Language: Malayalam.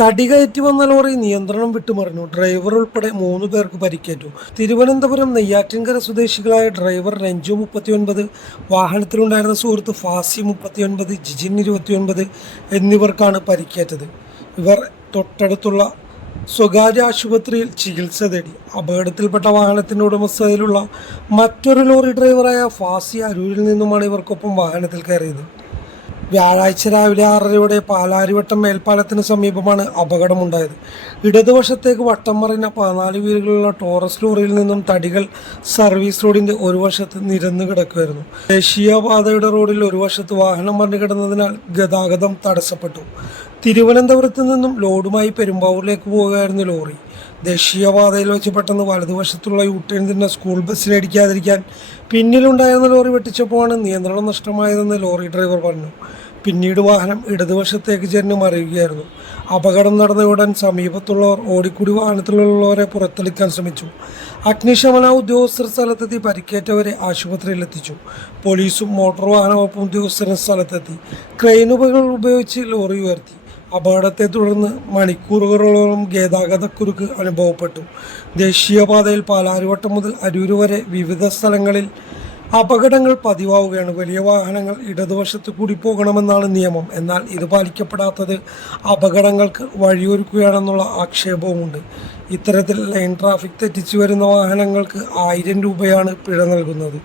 തടി കയറ്റി വന്ന ലോറി നിയന്ത്രണം വിട്ടുമറിഞ്ഞു ഡ്രൈവർ ഉൾപ്പെടെ മൂന്ന് പേർക്ക് പരിക്കേറ്റു. തിരുവനന്തപുരം നെയ്യാറ്റിൻകര സ്വദേശികളായ ഡ്രൈവർ രഞ്ജു മുപ്പത്തിയൊൻപത് വാഹനത്തിലുണ്ടായിരുന്ന സുഹൃത്ത് ഫാസി മുപ്പത്തിയൊൻപത് ജിജിൻ ഇരുപത്തിയൊൻപത് എന്നിവർക്കാണ് പരിക്കേറ്റത്. ഇവർ തൊട്ടടുത്തുള്ള സ്വകാര്യ ആശുപത്രിയിൽ ചികിത്സ തേടി. അപകടത്തിൽപ്പെട്ട വാഹനത്തിന്റെ ഉടമസ്ഥതയിലുള്ള മറ്റൊരു ലോറി ഡ്രൈവറായ ഫാസി അരൂരിൽ നിന്നുമാണ് ഇവർക്കൊപ്പം വാഹനത്തിൽ കയറിയത്. വ്യാഴാഴ്ച രാവിലെ ആറരയോടെ പാലാരിവട്ടം മേൽപ്പാലത്തിന് സമീപമാണ് അപകടമുണ്ടായത്. ഇടതുവശത്തേക്ക് വട്ടം മറിഞ്ഞ പതിനാല് വീലുകളുള്ള ടോറസ് ലോറിയിൽ നിന്നും തടികൾ സർവീസ് റോഡിന്റെ ഒരു വശത്ത് നിരന്നു കിടക്കുമായിരുന്നു ദേശീയപാതയുടെ റോഡിൽ ഒരു വശത്ത് വാഹനം മറിഞ്ഞു കിടന്നതിനാൽ ഗതാഗതം തടസ്സപ്പെട്ടു. തിരുവനന്തപുരത്ത് നിന്നും ലോഡുമായി പെരുമ്പാവൂരിലേക്ക് പോവുകയായിരുന്നു ലോറി. ദേശീയപാതയിൽ വെച്ച് പെട്ടെന്ന് വലതുവശത്തുള്ള യൂട്ടേൺ തന്നെ സ്കൂൾ ബസ്സിനടിക്കാതിരിക്കാൻ പിന്നിലുണ്ടായിരുന്ന ലോറി വെട്ടിച്ചപ്പോഴാണ് നിയന്ത്രണം നഷ്ടമായതെന്ന് ലോറി ഡ്രൈവർ പറഞ്ഞു. പിന്നീട് വാഹനം ഇടതുവശത്തേക്ക് ചെന്ന് മറിയുകയായിരുന്നു. അപകടം നടന്ന ഉടൻ സമീപത്തുള്ളവർ ഓടിക്കൂടി വാഹനത്തിലുള്ളവരെ പുറത്തെടുക്കാൻ ശ്രമിച്ചു. അഗ്നിശമന ഉദ്യോഗസ്ഥർ സ്ഥലത്തെത്തി പരിക്കേറ്റവരെ ആശുപത്രിയിൽ എത്തിച്ചു പോലീസും മോട്ടോർ വാഹന വകുപ്പ് ഉദ്യോഗസ്ഥരും സ്ഥലത്തെത്തി. ക്രെയിനുകൾ ഉപയോഗിച്ച് ലോറി ഉയർത്തി. അപകടത്തെ തുടർന്ന് മണിക്കൂറുകളോളം ഗതാഗതക്കുരുക്ക് അനുഭവപ്പെട്ടു. ദേശീയപാതയിൽ പാലാരിവട്ടം മുതൽ അരൂർ വരെ വിവിധ സ്ഥലങ്ങളിൽ അപകടങ്ങൾ പതിവാവുകയാണ്. വലിയ വാഹനങ്ങൾ ഇടതുവശത്ത് കൂടി പോകണമെന്നാണ് നിയമം. എന്നാൽ ഇത് പാലിക്കപ്പെടാത്തത് അപകടങ്ങൾക്ക് വഴിയൊരുക്കുകയാണെന്നുള്ള ആക്ഷേപവുമുണ്ട്. ഇത്തരത്തിൽ ലൈൻ ട്രാഫിക് തെറ്റിച്ചു വരുന്ന വാഹനങ്ങൾക്ക് ആയിരം രൂപയാണ് പിഴ നൽകുന്നത്.